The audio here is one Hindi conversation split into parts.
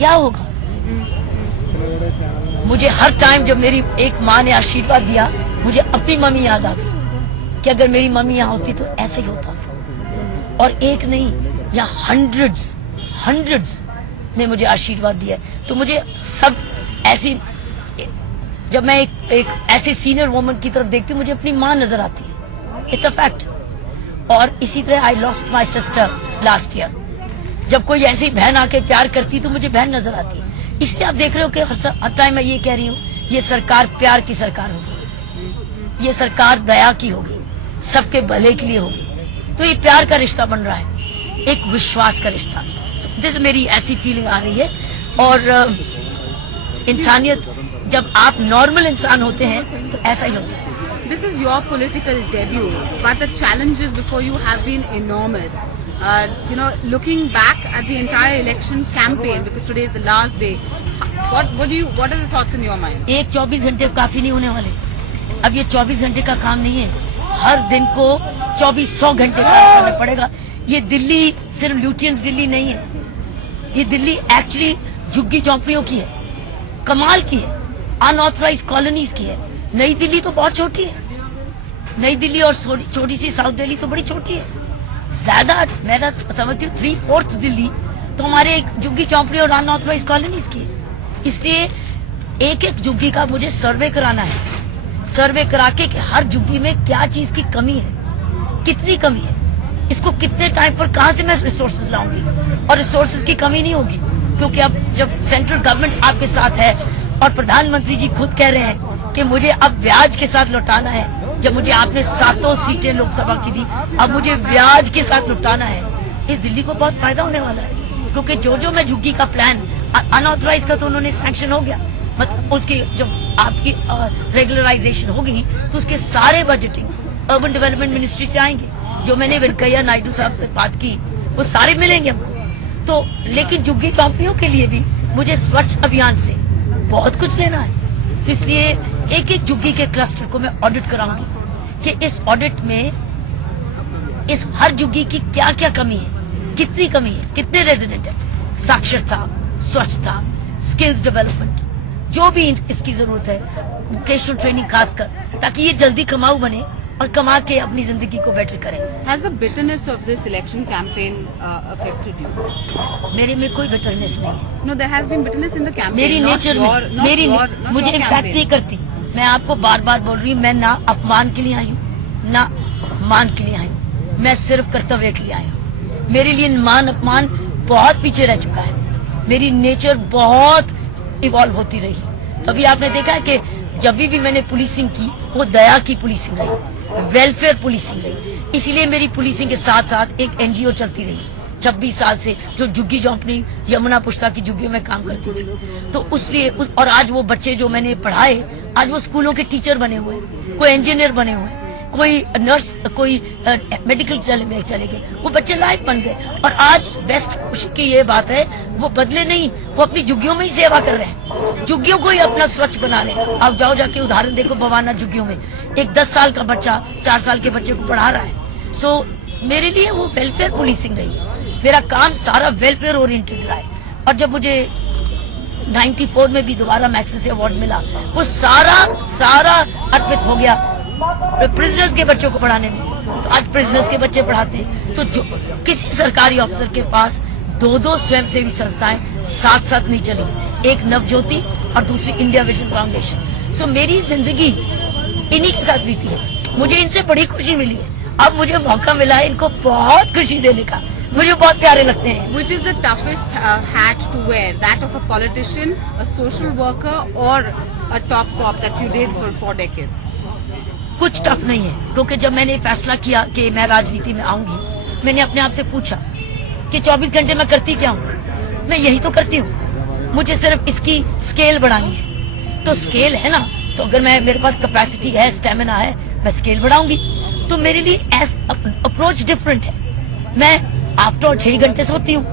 क्या होगा। मुझे हर टाइम जब मेरी एक माँ ने आशीर्वाद दिया, मुझे अपनी मम्मी याद आ गई कि अगर मेरी मम्मी यहाँ होती तो ऐसे ही होता। और एक नहीं, यहाँ हंड्रेड्स ने मुझे आशीर्वाद दिया। तो मुझे सब ऐसी, जब मैं एक ऐसे सीनियर वुमन की तरफ देखती हूँ, मुझे अपनी माँ नजर आती है। It's a fact. और इसी तरह I lost my sister last year. जब कोई ऐसी बहन आके प्यार करती तो मुझे बहन नजर आती है। इसलिए आप देख रहे हो कि हर टाइम मैं ये कह रही हूँ, ये सरकार प्यार की सरकार होगी, ये सरकार दया की होगी, सबके भले के लिए होगी। तो ये प्यार का रिश्ता बन रहा है, एक विश्वास का रिश्ता। दिस मेरी ऐसी फीलिंग आ रही है। और इंसानियत, जब आप नॉर्मल इंसान होते हैं तो ऐसा ही होता है। This is your political debut, but the challenges before you have been enormous. Looking back at the entire election campaign, because today is the last day, what are the thoughts in your mind? एक 24 घंटे काफी नहीं होने वाले। अब ये 24 घंटे का काम नहीं है, हर दिन को 2400 घंटे काम करना पड़ेगा। ये दिल्ली सिर्फ ल्यूटियंस दिल्ली नहीं है, ये दिल्ली एक्चुअली झुग्गी झोंपड़ियों की है, कमाल की है, अनऑथराइज कॉलोनीज की है। नई दिल्ली तो बहुत छोटी है, नई दिल्ली और छोटी सी साउथ दिल्ली तो बड़ी छोटी है। ज्यादा मैं समझती हूँ 3/4 दिल्ली तो हमारे एक झुग्गी चौपड़ी और अनऑथराइज कॉलोनीज की है। इसलिए एक एक झुग्गी का मुझे सर्वे कराना है, सर्वे करा के कि हर झुग्गी में क्या चीज की कमी है, कितनी कमी है, इसको कितने टाइम पर कहाँ से मैं रिसोर्सेज लाऊंगी। और रिसोर्सेज की कमी नहीं होगी, क्योंकि अब जब सेंट्रल गवर्नमेंट आपके साथ है और प्रधानमंत्री जी खुद कह रहे हैं कि मुझे अब ब्याज के साथ लौटाना है। जब मुझे आपने 7 सीटें लोकसभा की दी, अब मुझे ब्याज के साथ लौटाना है। इस दिल्ली को बहुत फायदा होने वाला है, क्योंकि जो मैं झुग्गी का प्लान अनऑथराइज का तो उन्होंने सैंक्शन हो गया, मतलब उसकी जब आपकी रेगुलराइजेशन होगी तो उसके सारे बजटिंग अर्बन डेवलपमेंट मिनिस्ट्री से आएंगे। जो मैंने वेंकैया नायडू साहब से बात की वो सारे मिलेंगे हमको। तो लेकिन झुग्गी झोंपड़ियों के लिए भी मुझे स्वच्छ अभियान से बहुत कुछ लेना है। तो इसलिए एक एक झुग्गी के क्लस्टर को मैं ऑडिट कराऊंगी कि इस ऑडिट में इस हर झुग्गी की क्या क्या कमी है, कितनी कमी है, कितने रेजिडेंट है, साक्षरता, स्वच्छता, स्किल्स डेवलपमेंट, जो भी इसकी जरूरत है, वोकेशनल ट्रेनिंग खासकर, ताकि ये जल्दी कमाऊ बने और कमा के अपनी जिंदगी को बेटर करें। Has the bitterness of this election campaign affected you? मेरे में कोई बिटरनेस नहीं है। No, there has been bitterness in the campaign. मेरी नेचर में मुझे इम्पैक्ट नहीं करती। मैं आपको बार बार बोल रही हूँ, मैं ना अपमान के लिए आई हूँ ना मान के लिए आई हूँ, मैं सिर्फ कर्तव्य के लिए आई हूँ। मेरे लिए मान अपमान बहुत पीछे रह चुका है। मेरी नेचर बहुत इवॉल्व होती रही। अभी आपने देखा है कि जब भी मैंने पुलिसिंग की वो दया की पुलिसिंग रही, वेलफेयर पुलिसिंग रही। इसीलिए मेरी पुलिसिंग के साथ साथ एक एनजीओ चलती रही 26 साल से, जो झुग्गी झोंपड़ी यमुना पुष्ता की झुग्गियों में काम करती थी। तो उसलिए और आज वो बच्चे जो मैंने पढ़ाए, आज वो स्कूलों के टीचर बने हुए, कोई इंजीनियर बने हुए, कोई नर्स, कोई मेडिकल चले गए, वो बच्चे लायक बन गए। और आज बेस्ट खुशी की ये बात है, वो बदले नहीं, वो अपनी झुग्गियों में ही सेवा कर रहे हैं, झुग्गियों को ही अपना स्वच्छ बना रहे हैं। आप जाओ जाके उदाहरण देखो, बवाना झुग्गियों में एक 10 साल का बच्चा 4 साल के बच्चे को पढ़ा रहा है। सो मेरे लिए वो वेलफेयर पुलिसिंग रही है। मेरा काम सारा वेलफेयर ओरिएंटेड रहा है। और जब मुझे 94 में भी दोबारा मैग्सेसे अवार्ड मिला, वो सारा अर्पित हो गया प्रिजनर्स के बच्चों को पढ़ाने में। तो आज प्रिजनर्स के बच्चे पढ़ाते हैं। तो जो किसी सरकारी अफसर के पास 2 स्वयंसेवी संस्थाएं साथ नहीं चली, एक नवज्योति और दूसरी इंडिया विजन फाउंडेशन। सो मेरी जिंदगी इन्हीं के साथ बीती है, मुझे इनसे बड़ी खुशी मिली है। अब मुझे मौका मिला है इनको बहुत खुशी देने का, मुझे बहुत प्यारे लगते हैं। Which is the toughest hat to wear? That of a politician, a social worker, or a top cop that you did for 4 decades? कुछ टफ नहीं है, क्योंकि जब मैंने फैसला किया कि मैं राजनीति में आऊंगी, मैंने अपने आप से पूछा कि 24 घंटे में करती क्या हूँ। मैं यही तो करती हूँ, मुझे सिर्फ इसकी स्केल बढ़ानी है। तो स्केल है ना, तो अगर मेरे पास कैपेसिटी है, स्टेमिना है, मैं स्केल बढ़ाऊंगी। तो मेरे लिए अप्रोच डिफरेंट है। मैं आफ्टर 6 घंटे सोती हूँ,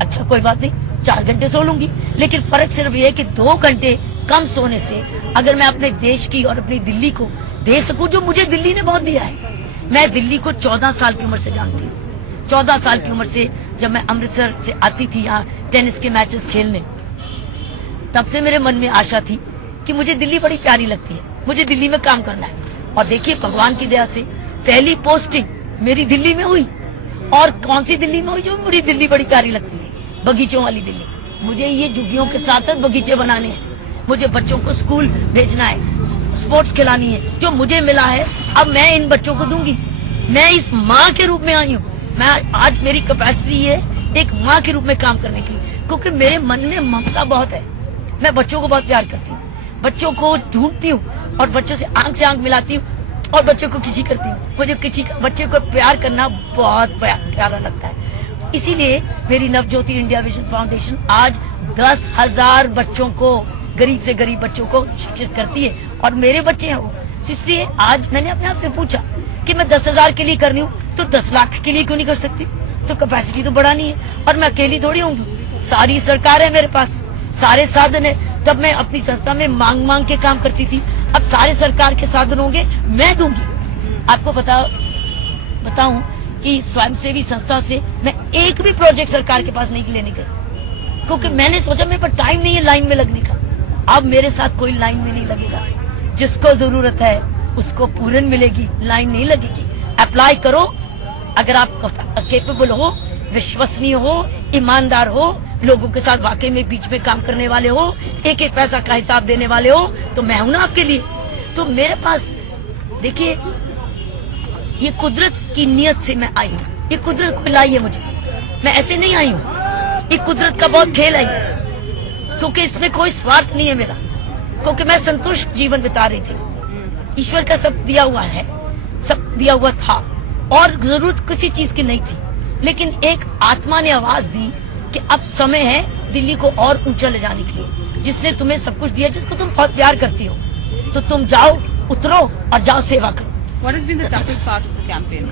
अच्छा कोई बात नहीं, 4 घंटे सो लूंगी। लेकिन फर्क सिर्फ ये है कि 2 घंटे कम सोने से अगर मैं अपने देश की और अपनी दिल्ली को दे सकूं, जो मुझे दिल्ली ने बहुत दिया है। मैं दिल्ली को 14 साल की उम्र से जानती हूँ। 14 साल की उम्र से जब मैं अमृतसर से आती थी यहाँ टेनिस के मैचेस खेलने, तब से मेरे मन में आशा थी कि मुझे दिल्ली बड़ी प्यारी लगती है, मुझे दिल्ली में काम करना है। और देखिए भगवान की दया से पहली पोस्टिंग मेरी दिल्ली में हुई। और कौन सी दिल्ली में हुई? जो मुझे दिल्ली बड़ी प्यारी लगती है, बगीचों वाली दिल्ली। मुझे ये झुग्गियों के साथ साथ बगीचे बनाने हैं, मुझे बच्चों को स्कूल भेजना है, स्पोर्ट्स खिलानी है। जो मुझे मिला है अब मैं इन बच्चों को दूंगी। मैं इस माँ के रूप में आई हूँ। मैं आज मेरी कैपेसिटी है एक माँ के रूप में काम करने की, क्योंकि मेरे मन में ममता बहुत है। मैं बच्चों को बहुत प्यार करती हूँ, बच्चों को ढूंढती हूँ और बच्चों से आंख मिलाती हूँ और बच्चों को किसी करती हूँ। मुझे किसी बच्चे को प्यार करना बहुत प्यारा लगता है। इसीलिए मेरी नवज्योति इंडिया विजन फाउंडेशन आज 10,000 बच्चों को, गरीब से गरीब बच्चों को शिक्षित करती है और मेरे बच्चे हैं वो। इसलिए आज मैंने अपने आप से पूछा कि मैं 10,000 के लिए कर रही हूँ तो 10 लाख के लिए क्यों नहीं कर सकती? तो कैपेसिटी तो बढ़ानी है और मैं अकेली थोड़ी होंगी, सारी सरकार है मेरे पास, सारे साधन है। तब मैं अपनी संस्था में मांग के काम करती थी, अब सारे सरकार के साधन होंगे, मैं दूंगी। आपको बताऊं कि स्वयंसेवी संस्था से मैं एक भी प्रोजेक्ट सरकार के पास नहीं लेने गई, क्योंकि मैंने सोचा मेरे पास टाइम नहीं है लाइन में लगने का। अब मेरे साथ कोई लाइन में नहीं लगेगा, जिसको जरूरत है उसको पूर्ण मिलेगी, लाइन नहीं लगेगी। अप्लाई करो, अगर आप कैपेबल हो, विश्वसनीय हो, ईमानदार हो, लोगों के साथ वाकई में बीच में काम करने वाले हो, एक एक पैसा का हिसाब देने वाले हो, तो मैं हूं ना आपके लिए। तो मेरे पास देखिए, ये कुदरत की नियत से मैं आई हूँ, ये कुदरत को लाई है मुझे, मैं ऐसे नहीं आई हूँ। ये कुदरत का बहुत खेल है, क्योंकि इसमें कोई स्वार्थ नहीं है मेरा, क्योंकि मैं संतुष्ट जीवन बिता रही थी। ईश्वर का सब दिया हुआ है, सब दिया हुआ था और जरूरत किसी चीज की नहीं थी, लेकिन एक आत्मा ने आवाज दी कि अब समय है दिल्ली को और ऊंचा ले जाने के लिए। जिसने तुम्हें सब कुछ दिया, जिसको तुम बहुत प्यार करती हो, तो तुम जाओ, उतरो और जाओ सेवा करो। What has been the toughest part of the campaign?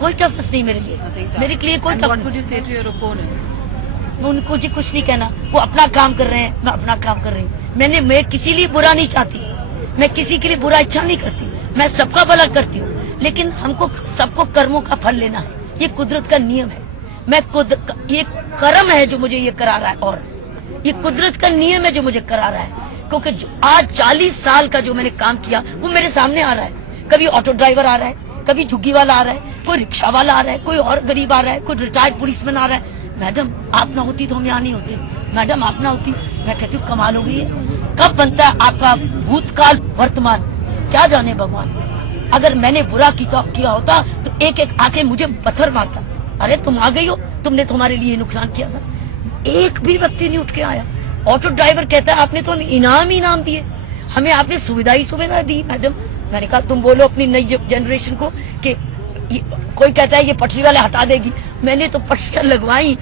कोई टफनेस नहीं मेरे लिए, मेरे लिए कोई And what would you say to your opponents? उनको जी कुछ नहीं कहना, वो अपना काम कर रहे हैं, मैं अपना काम कर रही हूँ। मैं किसी लिए बुरा नहीं चाहती, मैं किसी के लिए बुरा इच्छा नहीं करती, मैं सबका भला करती हूँ, लेकिन हमको सबको कर्मों का फल लेना है, ये कुदरत का नियम है। ये कर्म है जो मुझे ये करा रहा है, और ये कुदरत का नियम है जो मुझे करा रहा है, क्योंकि आज 40 साल का जो मैंने काम किया वो मेरे सामने आ रहा है। कभी ऑटो ड्राइवर आ रहा है, कभी झुग्गी वाला आ रहा है, कोई रिक्शा वाला आ रहा है, कोई और गरीब आ रहा है, कोई रिटायर्ड पुलिसमैन आ रहा है। मैडम आप ना होती तो हम यहाँ नहीं होते, मैडम आप ना होती। मैं कहती हूँ कमाल हो गई है, कब बनता है आपका भूतकाल वर्तमान, क्या जाने भगवान। अगर मैंने बुरा किया होता तो एक एक आके मुझे पत्थर मारता, अरे तुम आ गई हो, तुमने तुम्हारे लिए नुकसान किया था। एक भी व्यक्ति नहीं उठ के आया। ऑटो ड्राइवर कहता है आपने तो हमें इनाम दिए, हमें आपने सुविधा दी मैडम। मैंने कहा तुम बोलो अपनी नई जनरेशन को कि कोई कहता है ये पटरी वाले हटा देगी, मैंने तो पटरियां लगवाई।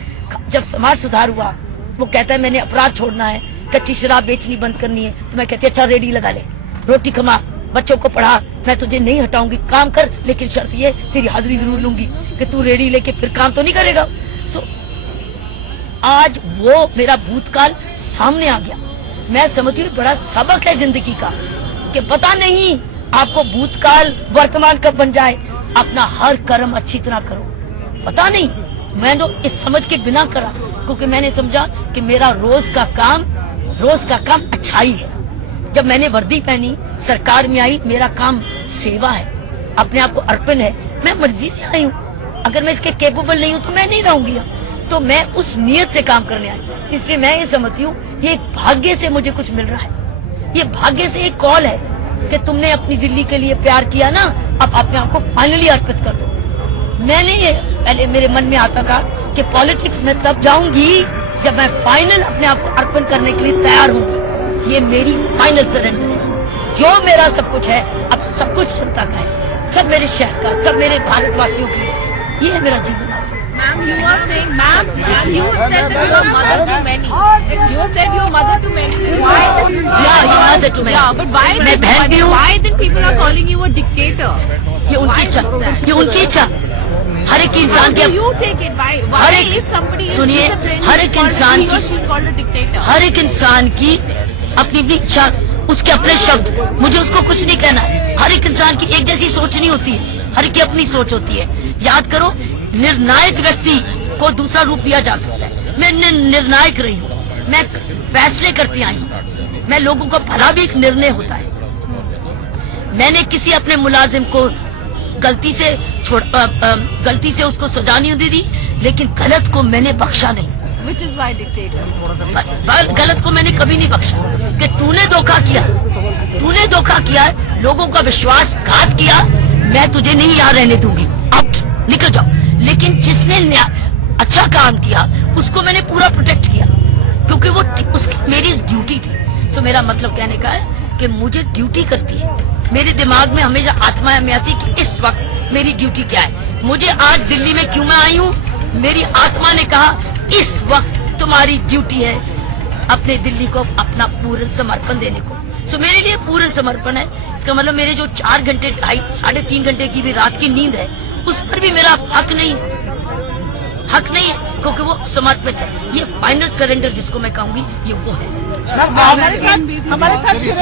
जब समाज सुधार हुआ, वो कहता है मैंने अपराध छोड़ना है, कच्ची शराब बेचनी बंद करनी है, तो मैं कहती अच्छा रेडी लगा ले, रोटी कमा, बच्चों को पढ़ा, मैं तुझे नहीं हटाऊंगी, काम कर, लेकिन शर्त ये तेरी हाजिरी जरूर लूंगी कि तू रेडी लेके फिर काम तो नहीं करेगा। सो आज वो मेरा भूतकाल सामने आ गया। मैं समझती हूँ बड़ा सबक है जिंदगी का, कि पता नहीं आपको भूतकाल वर्तमान कब बन जाए। अपना हर कर्म अच्छी तरह करो, पता नहीं। मैंने इस समझ के बिना करा, क्योंकि मैंने समझा कि मेरा रोज का काम अच्छाई है। जब मैंने वर्दी पहनी, सरकार में आई, मेरा काम सेवा है, अपने आप को अर्पण है। मैं मर्जी से आई हूँ, अगर मैं इसके कैपेबल नहीं हूँ तो मैं नहीं रहूंगी। तो मैं उस नियत से काम करने आई, इसलिए मैं ये समझती हूँ ये भाग्य से मुझे कुछ मिल रहा है, ये भाग्य से एक कॉल है कि तुमने अपनी दिल्ली के लिए प्यार किया ना, अब अपने आप को फाइनली अर्पित कर दो। मैंने पहले मेरे मन में आता था कि पॉलिटिक्स में तब जाऊंगी जब मैं फाइनल अपने आप को अर्पण करने के लिए तैयार होंगी। ये मेरी फाइनल सरेंडर है। जो मेरा सब कुछ है, अब सब कुछ जनता का है, सब मेरे शहर का, सब मेरे भारतवासियों के लिए। ये है मेरा जीवन। Ma'am, you are saying, ma'am, you said that you are mother to many. You said you are mother to many. Why then? Yeah, you are mother to many. Yeah, but why? मैं बहन भी हूँ। Why then people are calling you a dictator? ये उनकी इच्छा, ये उनकी इच्छा। हर एक इंसान के, You take it. Why? Her Why एक, if somebody is सुनिए, disciplined, हर एक इंसान he or की, she is called a dictator? हर एक इंसान की अपनी अपनी इच्छा, उसके अपने शब्द, मुझे उसको कुछ नहीं कहना है। हर एक इंसान की एक जैसी सोच नहीं होती है, हर एक की अपनी सोच होती है। याद करो, निर्णायक व्यक्ति को दूसरा रूप दिया जा सकता है। मैं निर्णायक रही हूँ, मैं फैसले करती आई हूँ। मैं लोगों का भला भी एक निर्णय होता है। मैंने किसी अपने मुलाजिम को गलती से उसको सजा नहीं दी, लेकिन गलत को मैंने बख्शा नहीं। Which is why dictator. गलत को मैंने कभी नहीं बख्शा कि तूने धोखा किया, लोगों का विश्वासघात किया, मैं तुझे नहीं यहाँ रहने दूंगी, अब निकल जाओ। लेकिन जिसने अच्छा काम किया उसको मैंने पूरा प्रोटेक्ट किया, क्योंकि वो उसकी मेरी ड्यूटी थी। सो मेरा मतलब कहने का है कि मुझे ड्यूटी करती है। मेरे दिमाग में हमेशा आत्मा में आती है कि इस वक्त मेरी ड्यूटी क्या है। मुझे आज दिल्ली में क्यों मैं आई हूँ, मेरी आत्मा ने कहा इस वक्त तुम्हारी ड्यूटी है अपने दिल्ली को अपना पूर्ण समर्पण देने को। सो मेरे लिए पूर्ण समर्पण है। इसका मतलब मेरे जो 4 घंटे 3.5 घंटे की भी रात की नींद है, उस पर भी मेरा हक नहीं है, क्योंकि वो समर्पित है। ये फाइनल सरेंडर जिसको मैं कहूंगी, ये वो है। हमारे साथ